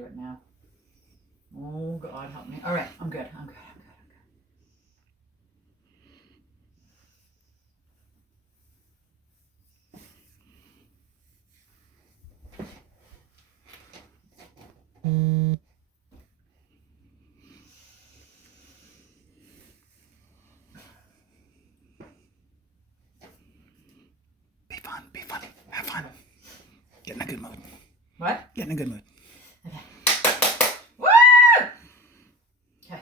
do it now. Oh, God, help me. All right, I'm good. Be fun. Be funny. Have fun. Get in a good mood. What? Get in a good mood. Okay. Woo! Okay.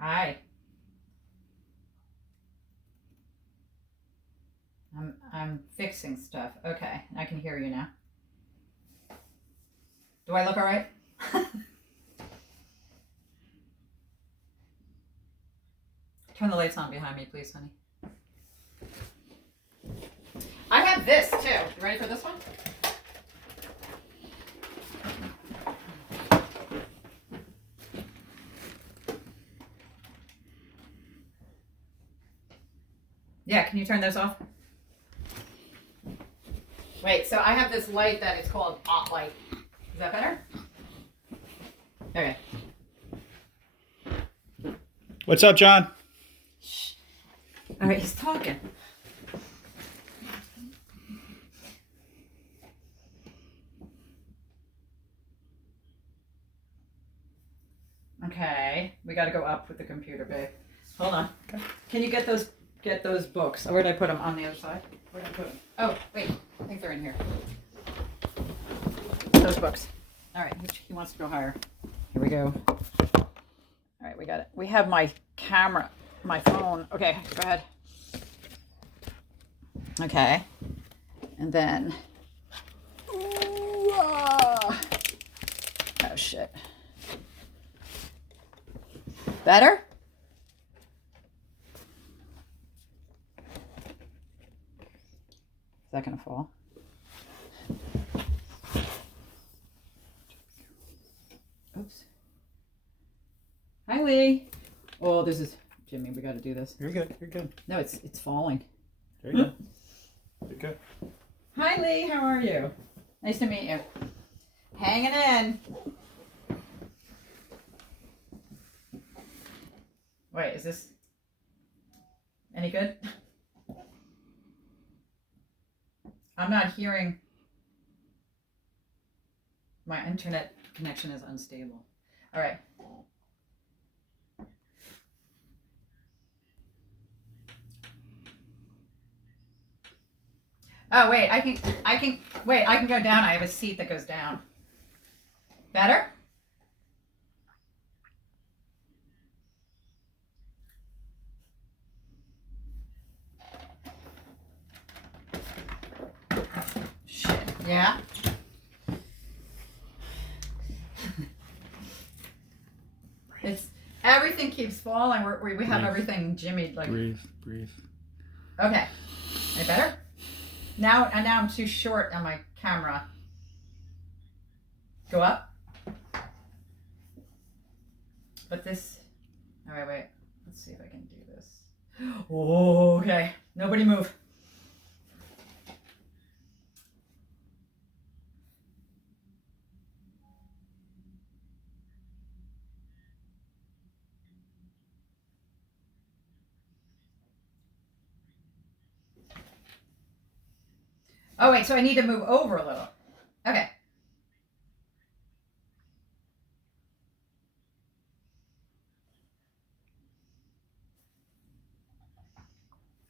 Hi. I'm fixing stuff. Okay, I can hear you now. Do I look all right? Turn the lights on behind me, please, honey. I have this too. You ready for this one? Yeah, can you turn those off? Wait, so I have this light that is called hot light. Is that better? Okay. What's up, John? Shh. All right, he's talking. Okay, we got to go up with the computer, babe. Hold on. Okay. Can you get those books? Where did I put them? On the other side? Where did I put them? Oh, wait. I think they're in here. Those books. All right, he wants to go higher. Here we go. All right, we got it. We have my camera, my phone. Okay, go ahead. Okay. And then... Oh, shit. Better? Is that going to fall? Oops. Hi, Lee. Oh, this is... Jimmy, we got to do this. You're good. You're good. No, it's falling. There you go. You're good. Hi, Lee. How are you? Nice to meet you. Hanging in. Wait, is this any good? I'm not hearing. My internet connection is unstable. All right. Oh, wait, I can go down. I have a seat that goes down. Better? Shit. Yeah? It's everything keeps falling. We have everything jimmied like. Breathe. Okay. Any better? Now I'm too short on my camera. Go up. But this. All right, wait. Let's see if I can do this. Oh, okay. Nobody move. Oh, wait, so I need to move over a little. Okay.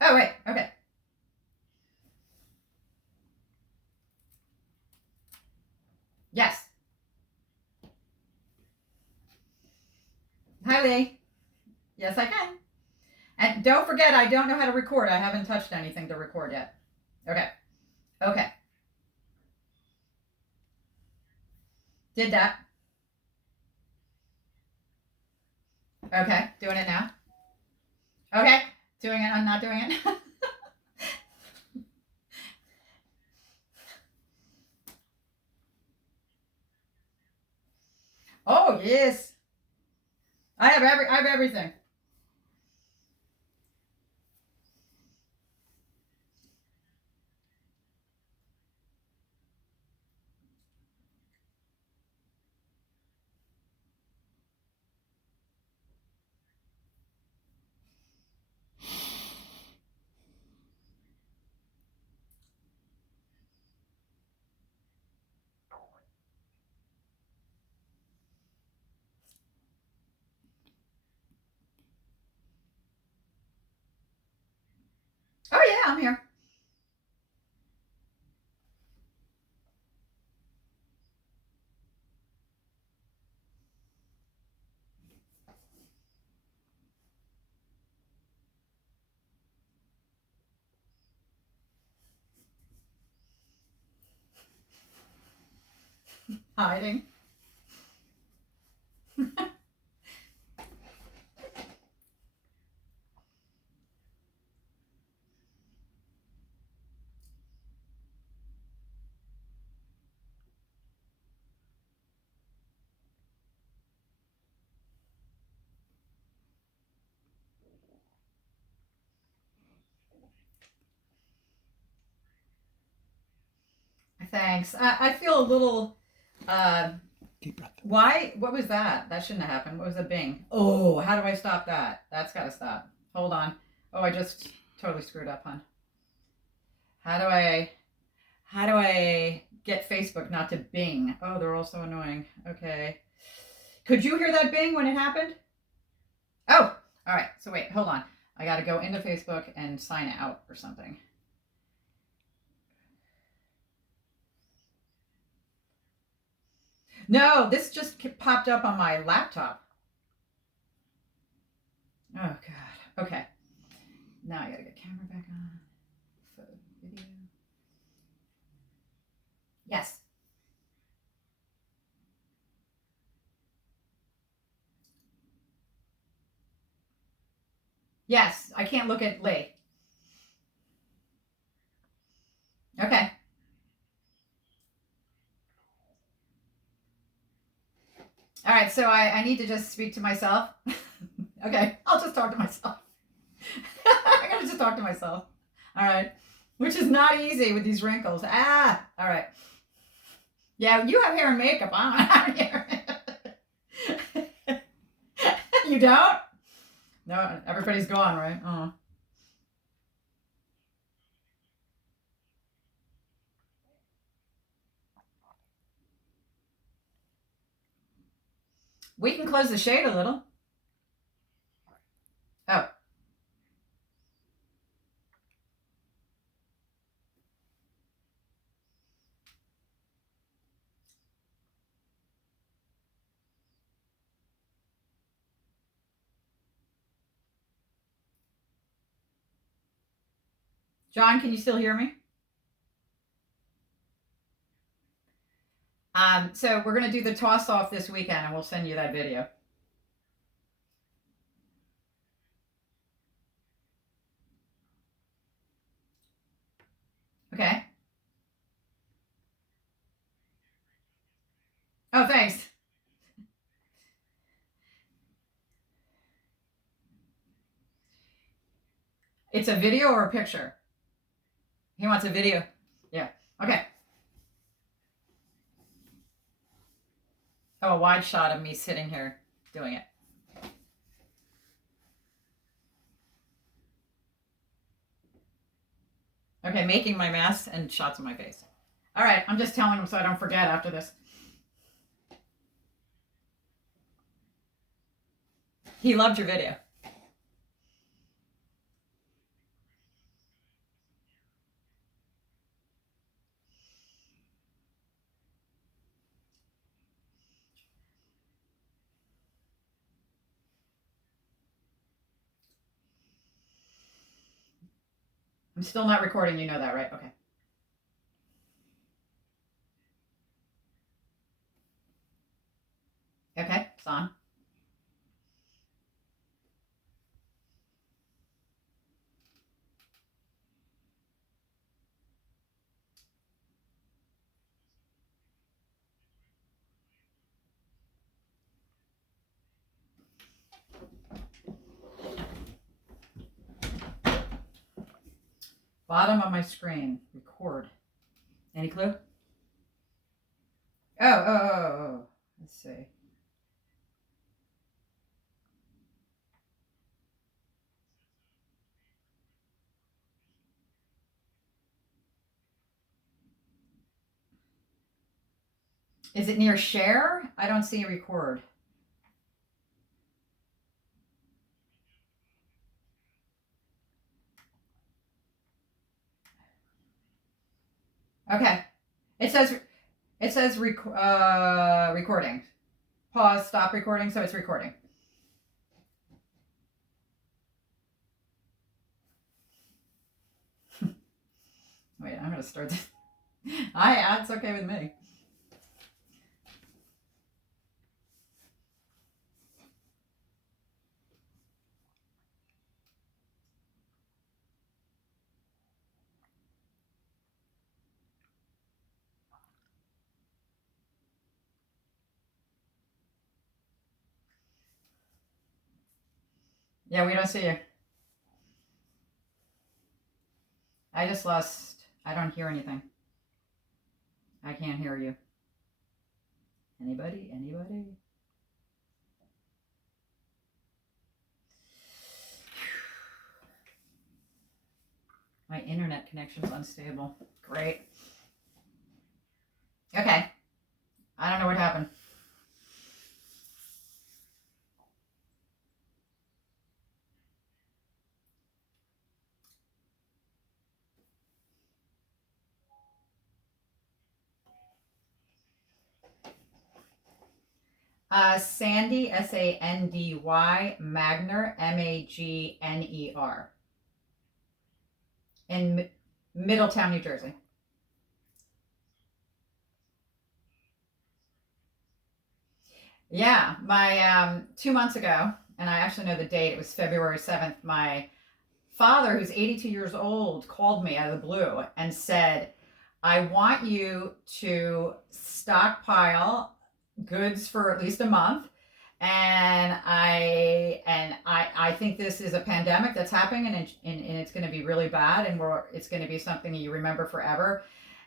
Oh, wait, okay. Yes. Hi, Lee. Yes, I can. And don't forget, I don't know how to record. I haven't touched anything to record yet. Okay. Okay. Did that. Okay. Doing it now. Okay. Doing it. I'm not doing it. Oh yes. I have everything. Oh yeah, I'm here. Hiding. Thanks. I feel a little. Deep breath. Why? What was that? That shouldn't have happened. What was the bing? Oh, how do I stop that? That's got to stop. Hold on. Oh, I just totally screwed up, hon. How do I? How do I get Facebook not to bing? Oh, they're all so annoying. Okay. Could you hear that bing when it happened? Oh, all right. So wait, hold on. I got to go into Facebook and sign out or something. No, this just popped up on my laptop. Oh God. Okay. Now I gotta get camera back on. Photo, video. Yes. Yes. I can't look at Lee. Okay. All right. So I need to just speak to myself. Okay. I'll just talk to myself. I gotta just talk to myself. All right. Which is not easy with these wrinkles. Ah. All right. Yeah, you have hair and makeup. I don't have hair. You don't? No, everybody's gone, right? Oh. We can close the shade a little. Oh. John, can you still hear me? So we're gonna do the toss off this weekend, and we'll send you that video. Okay. Oh, thanks. It's a video or a picture? He wants a video. Yeah. Okay. Oh, a wide shot of me sitting here doing it. Okay, making my mess and shots of my face. All right, I'm just telling him so I don't forget after this. He loved your video. I'm still not recording, you know that, right? Okay. Okay, it's on. Bottom of my screen. Record. Any clue? Oh. Let's see. Is it near share? I don't see a record. Okay. It says recording. Pause, stop recording, so it's recording. Wait, I'm gonna start this. It's okay with me. Yeah, we don't see you. I just lost. I don't hear anything. I can't hear you. Anybody? My internet connection's unstable. Great. Okay. I don't know what happened. Sandy, Sandy, Magner, Magner, in Middletown, New Jersey. Yeah, my 2 months ago, and I actually know the date. It was February 7th. My father, who's 82 years old, called me out of the blue and said, "I want you to stockpile goods for at least a month, and I think this is a pandemic that's happening, and it's going to be really bad, and it's going to be something you remember forever."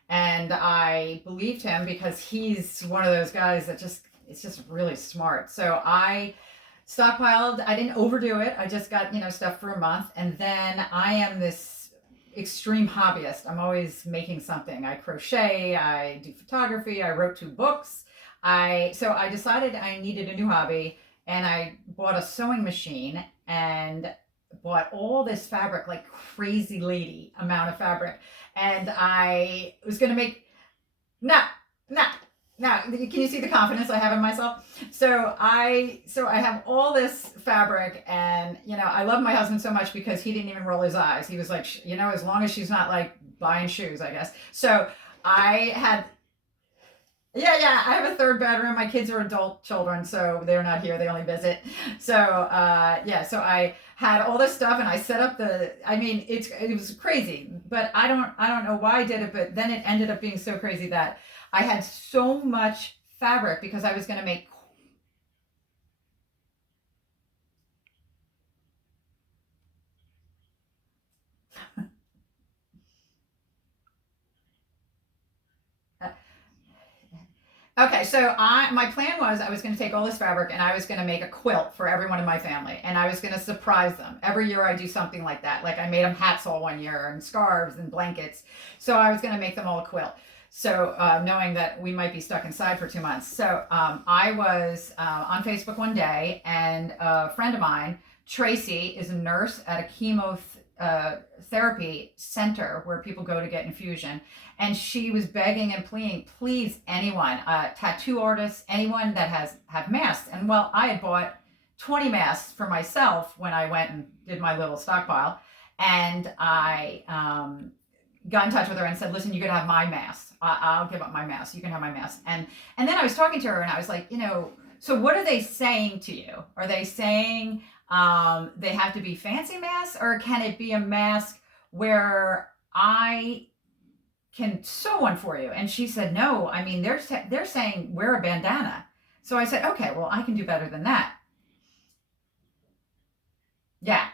And I believed him because he's one of those guys that it's just really smart. So I stockpiled. I didn't overdo it. I just got stuff for a month, and then I am this extreme hobbyist. I'm always making something. I crochet. I do photography. I wrote 2 books. I decided I needed a new hobby, and I bought a sewing machine and bought all this fabric, like crazy lady amount of fabric, and I was gonna make no, no. Now, can you see the confidence I have in myself? So I have all this fabric, and I love my husband so much because he didn't even roll his eyes. He was like, as long as she's not like buying shoes, I guess. So I had yeah, I have a third bedroom. My kids are adult children, so they're not here. They only visit. So I had all this stuff, and I set up it was crazy, but I don't know why I did it, but then it ended up being so crazy that I had so much fabric because I was going to make. Okay, so my plan was I was going to take all this fabric and I was going to make a quilt for everyone in my family, and I was going to surprise them. Every year I do something like that. Like I made them hats all one year and scarves and blankets. So I was going to make them all a quilt. So knowing that we might be stuck inside for 2 months. So I was on Facebook one day, and a friend of mine, Tracy, is a nurse at a chemotherapy center where people go to get infusion, and she was begging and pleading, please, anyone, tattoo artists, anyone that have masks. And well, I had bought 20 masks for myself when I went and did my little stockpile, and I got in touch with her and said, listen, you can have my mask. I'll give up my mask. You can have my mask. And then I was talking to her, and I was like, so what are they saying to you? Are they saying they have to be fancy masks, or can it be a mask where I can sew one for you? And she said, no, I mean, they're saying wear a bandana. So I said, okay, well, I can do better than that. Yeah.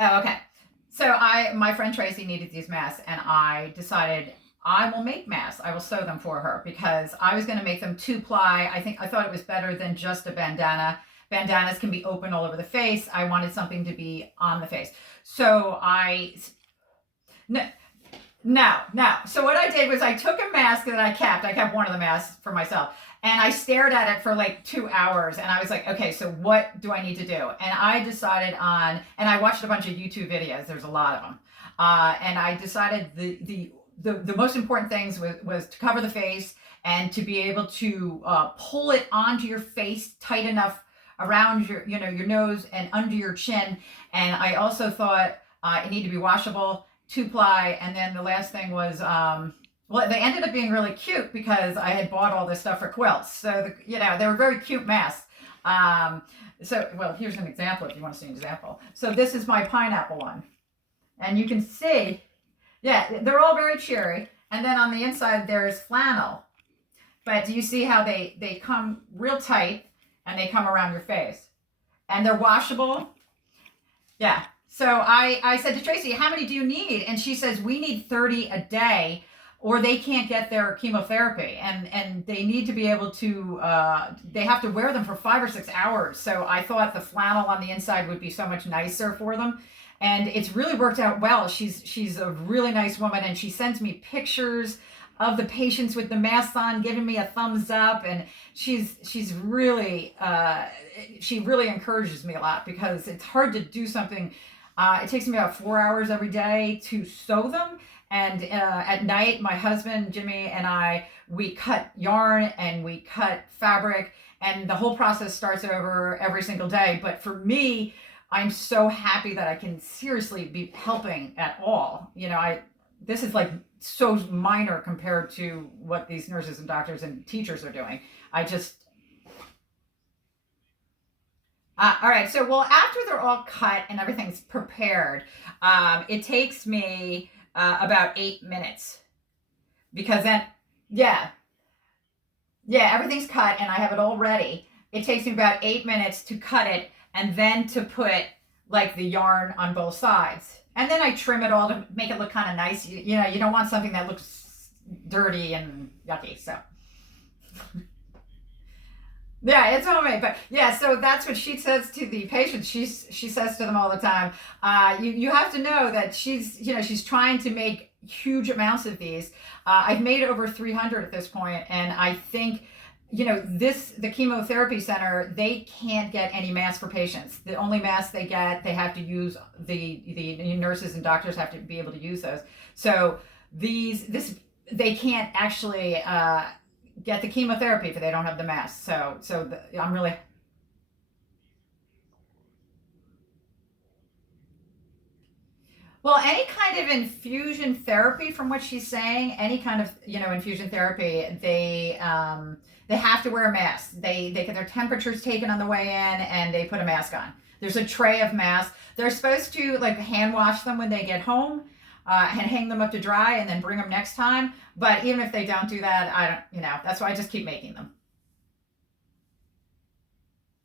Oh, okay. So my friend Tracy needed these masks, and I decided I will make masks. I will sew them for her because I was going to make them 2-ply. I thought it was better than just a bandana. Bandanas can be open all over the face. I wanted something to be on the face. So no, no. So what I did was I took a mask that I kept one of the masks for myself, and I stared at it for like 2 hours, and I was like, okay, so what do I need to do? And I decided and I watched a bunch of YouTube videos. There's a lot of them. And I decided the most important things was to cover the face and to be able to pull it onto your face tight enough around your nose and under your chin. And I also thought it needed to be washable, 2-ply, and then the last thing was well, they ended up being really cute because I had bought all this stuff for quilts. So they were very cute masks. Well, here's an example if you want to see an example. So this is my pineapple one, and you can see, yeah, they're all very cheery. And then on the inside there's flannel, but do you see how they come real tight and they come around your face, and they're washable? Yeah. So I said to Tracy, how many do you need? And she says, we need 30 a day, or they can't get their chemotherapy, and they need to be able to, they have to wear them for 5 or 6 hours. So I thought the flannel on the inside would be so much nicer for them. And it's really worked out well. She's a really nice woman, and she sends me pictures of the patients with the masks on, giving me a thumbs up, and she's really she really encourages me a lot because it's hard to do something. It takes me about 4 hours every day to sew them, and at night my husband Jimmy and we cut yarn and we cut fabric, and the whole process starts over every single day. But for me, I'm so happy that I can seriously be helping at all. This is like so minor compared to what these nurses and doctors and teachers are doing. All right. So, well, after they're all cut and everything's prepared, it takes me about 8 minutes because then, yeah, everything's cut and I have it all ready. It takes me about 8 minutes to cut it and then to put like the yarn on both sides. And then I trim it all to make it look kind of nice. You don't want something that looks dirty and yucky. So, yeah, it's homemade. But yeah, so that's what she says to the patients. She says to them all the time, you have to know that she's trying to make huge amounts of these. I've made over 300 at this point, and I think the chemotherapy center, they can't get any masks for patients. The only masks they get, they have to use, the nurses and doctors have to be able to use those. So they can't actually get the chemotherapy if they don't have the mask. I'm really. Well, any kind of infusion therapy, from what she's saying, any kind of infusion therapy, they have to wear a mask. They get their temperatures taken on the way in, and they put a mask on. There's a tray of masks. They're supposed to like hand wash them when they get home, and hang them up to dry, and then bring them next time. But even if they don't do that, I don't. That's why I just keep making them.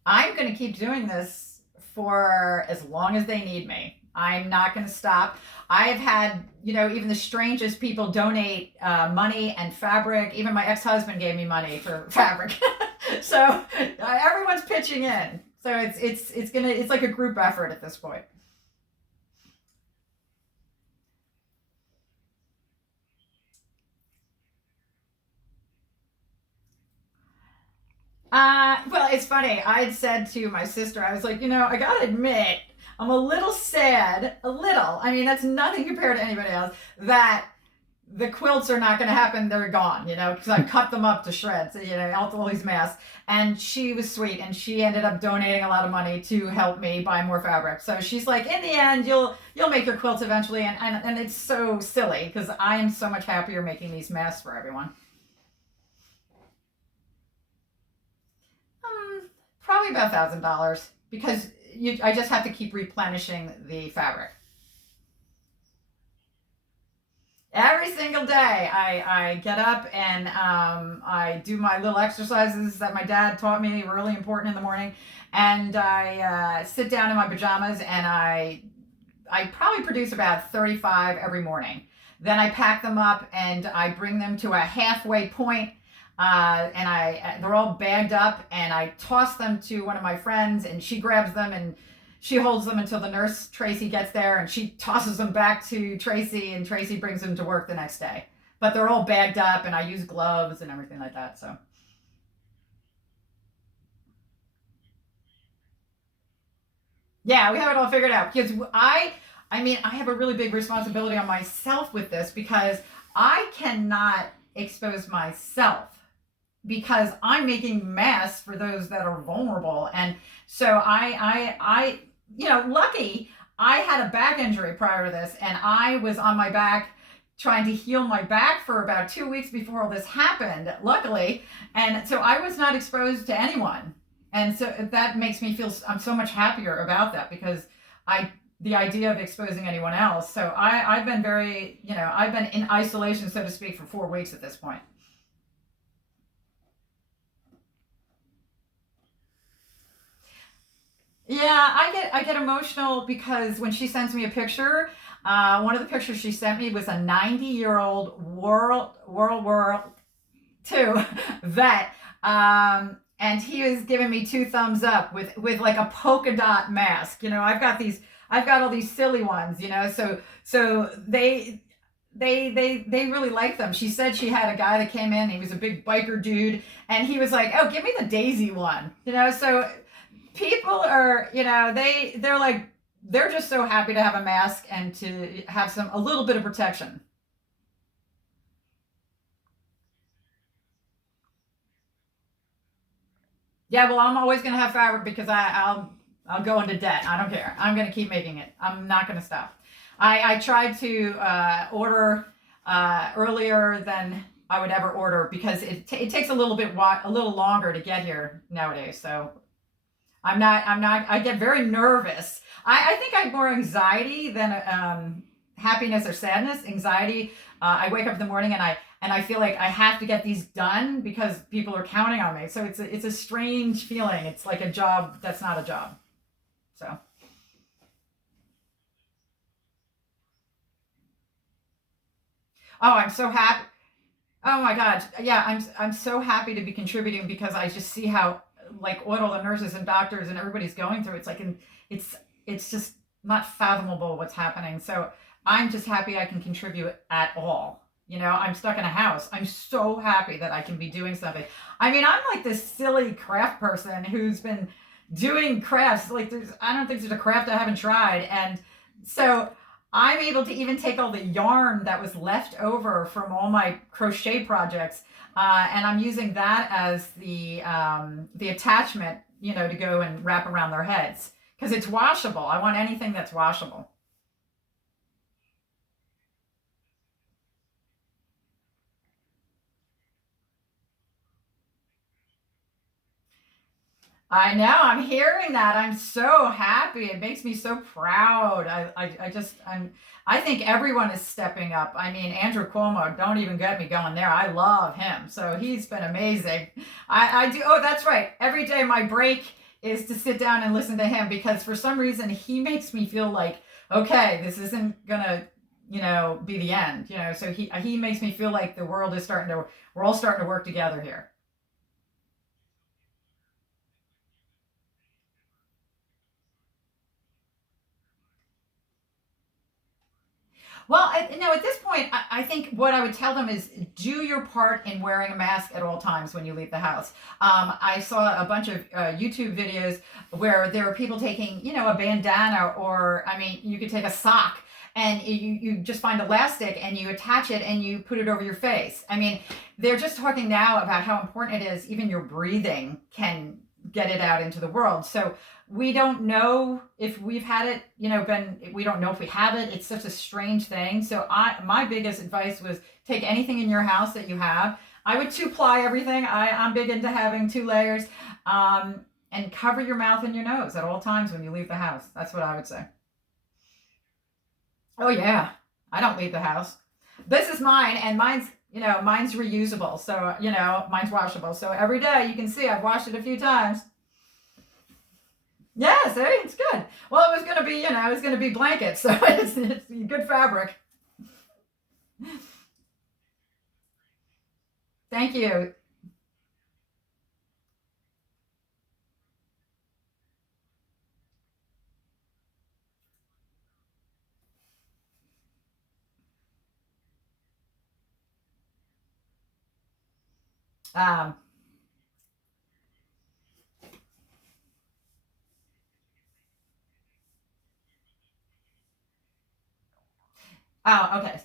I'm going to keep doing this for as long as they need me. I'm not going to stop. I have had, even the strangest people donate money and fabric. Even my ex-husband gave me money for fabric. So everyone's pitching in. So it's like a group effort at this point. Well, it's funny. I had said to my sister, I was like, I gotta admit, I'm a little sad, a little. I mean, that's nothing compared to anybody else, that the quilts are not going to happen. They're gone, because I cut them up to shreds, all these masks. And she was sweet, and she ended up donating a lot of money to help me buy more fabric. So she's like, in the end, you'll make your quilts eventually. And it's so silly because I am so much happier making these masks for everyone. Probably about $1,000 because I just have to keep replenishing the fabric. Every single day I get up and I do my little exercises that my dad taught me, really important in the morning. And I sit down in my pajamas and I I probably produce about 35 every morning. Then I pack them up and I bring them to a halfway point, and they're all bagged up, and I toss them to one of my friends, and she grabs them and she holds them until the nurse Tracy gets there, and she tosses them back to Tracy, and Tracy brings them to work the next day. But they're all bagged up, and I use gloves and everything like that. So yeah, we have it all figured out because I mean, I have a really big responsibility on myself with this because I cannot expose myself because I'm making masks for those that are vulnerable. And so lucky I had a back injury prior to this, and I was on my back trying to heal my back for about 2 weeks before all this happened, luckily. And so I was not exposed to anyone. And so that makes me feel I'm so much happier about that because the idea of exposing anyone else. So I've been very, I've been in isolation, so to speak, for 4 weeks at this point. Yeah, I get emotional because when she sends me a picture, one of the pictures she sent me was a 90-year-old World War II vet, and he was giving me two thumbs up with like a polka dot mask. I've got all these silly ones. So they really like them. She said she had a guy that came in. He was a big biker dude, and he was like, "Oh, give me the Daisy one." So people are, they're like, they're just so happy to have a mask and to have a little bit of protection. Yeah, well, I'm always gonna have fabric because I'll go into debt. I don't care. I'm gonna keep making it. I'm not gonna stop. I tried to order earlier than I would ever order because it takes a little longer to get here nowadays. So I'm not. I get very nervous. I think I have more anxiety than happiness or sadness. Anxiety. I wake up in the morning and I feel like I have to get these done because people are counting on me. So it's a strange feeling. It's like a job that's not a job. So I'm so happy. Oh my God, yeah, I'm so happy to be contributing because I just see how like what all the nurses and doctors and everybody's going through. It's it's just not fathomable what's happening. So I'm just happy I can contribute at all. I'm stuck in a house. I'm so happy that I can be doing something. I mean, I'm like this silly craft person who's been doing crafts. Like I don't think there's a craft I haven't tried, and so I'm able to even take all the yarn that was left over from all my crochet projects, and I'm using that as the attachment, to go and wrap around their heads because it's washable. I want anything that's washable. I know. I'm hearing that. I'm so happy. It makes me so proud. I think everyone is stepping up. I mean, Andrew Cuomo, don't even get me going there. I love him. So he's been amazing. I do. Oh, that's right. Every day my break is to sit down and listen to him because for some reason he makes me feel like, okay, this isn't gonna, be the end. So he makes me feel like we're all starting to work together here. Well, at this point, I think what I would tell them is do your part in wearing a mask at all times when you leave the house. I saw a bunch of YouTube videos where there were people taking, a bandana, or, I mean, you could take a sock and you just find elastic and you attach it and you put it over your face. I mean, they're just talking now about how important it is, even your breathing can get it out into the world. So we don't know if we've had it, we don't know if we have it. It's such a strange thing. So my biggest advice was take anything in your house that you have. I would two ply everything. I'm big into having two layers, and cover your mouth and your nose at all times when you leave the house. That's what I would say. Oh yeah, I don't leave the house. This is mine, and mine's reusable. So mine's washable. So every day you can see I've washed it a few times. Yes, it's good. Well, it was going to be, it's going to be blankets. So it's good fabric. Thank you. Um, Oh, okay.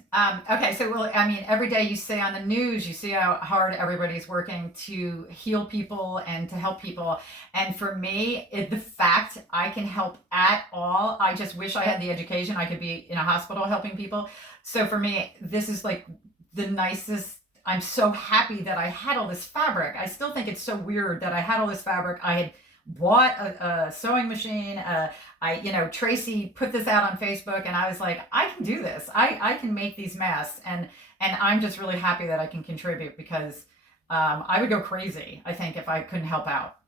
Okay. So, well, I mean, every day you see on the news, you see how hard everybody's working to heal people and to help people. And for me, the fact I can help at all, I just wish I had the education. I could be in a hospital helping people. So for me, this is like the nicest. I'm so happy that I had all this fabric. I still think it's so weird that I had all this fabric. I had bought a sewing machine. Tracy put this out on Facebook, and I was like, I can do this. I can make these masks, and I'm just really happy that I can contribute because I would go crazy, I think, if I couldn't help out.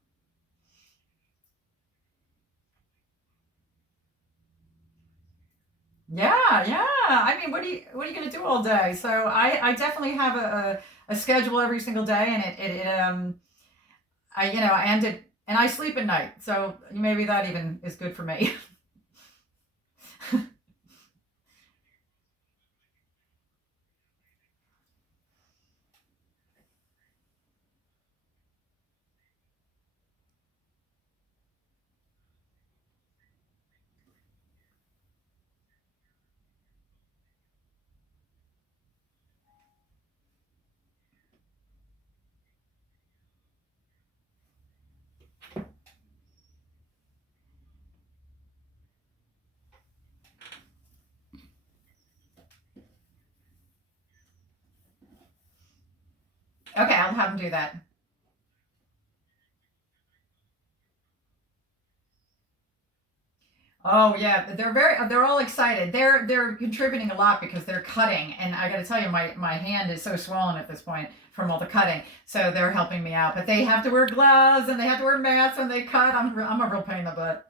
Yeah, yeah. I mean, what are you gonna do all day? So I definitely have a schedule every single day, and I ended and I sleep at night, so maybe that even is good for me. Okay, I'll have them do that. Oh yeah, they're all excited. They're contributing a lot because they're cutting, and I got to tell you, my hand is so swollen at this point from all the cutting. So they're helping me out, but they have to wear gloves and they have to wear masks when they cut. I'm a real pain in the butt.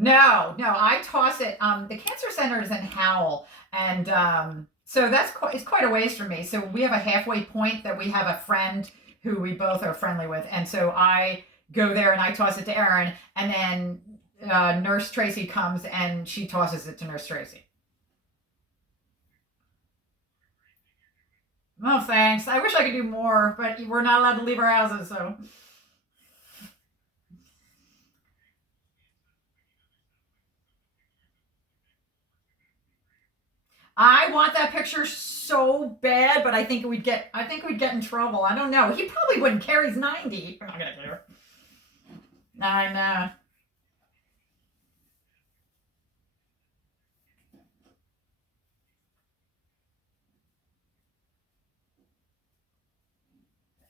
No, no, I toss it. The cancer center is in Howell, and so it's quite a ways from me. So we have a halfway point that we have a friend who we both are friendly with, and so I go there and I toss it to Erin, and then Nurse Tracy comes and she tosses it to Nurse Tracy. Oh, thanks. I wish I could do more, but we're not allowed to leave our houses, so I want that picture so bad, but I think we'd get in trouble. I don't know. He probably wouldn't care. He's 90. I'm not gonna care. I know.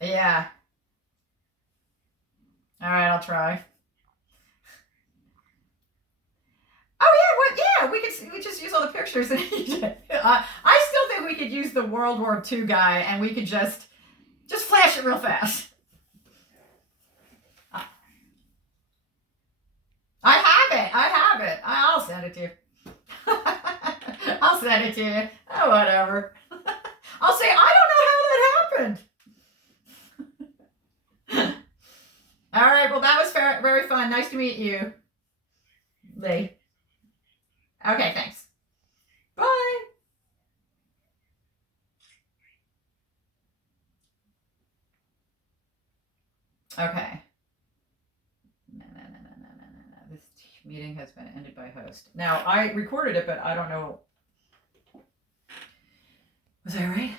Yeah. All right, I'll try. Oh yeah, what? Yeah, we just use all the pictures. I still think we could use the World War II guy, and we could just flash it real fast. I have it. I have it. I'll send it to you. I'll send it to you. Oh, whatever. I'll say I don't know how that happened. All right. Well, that was very fun. Nice to meet you, Lee. Okay. Thanks. Bye. Okay. No, no, no, no, no, no, no, no. This meeting has been ended by host. Now I recorded it, but I don't know. Was that right?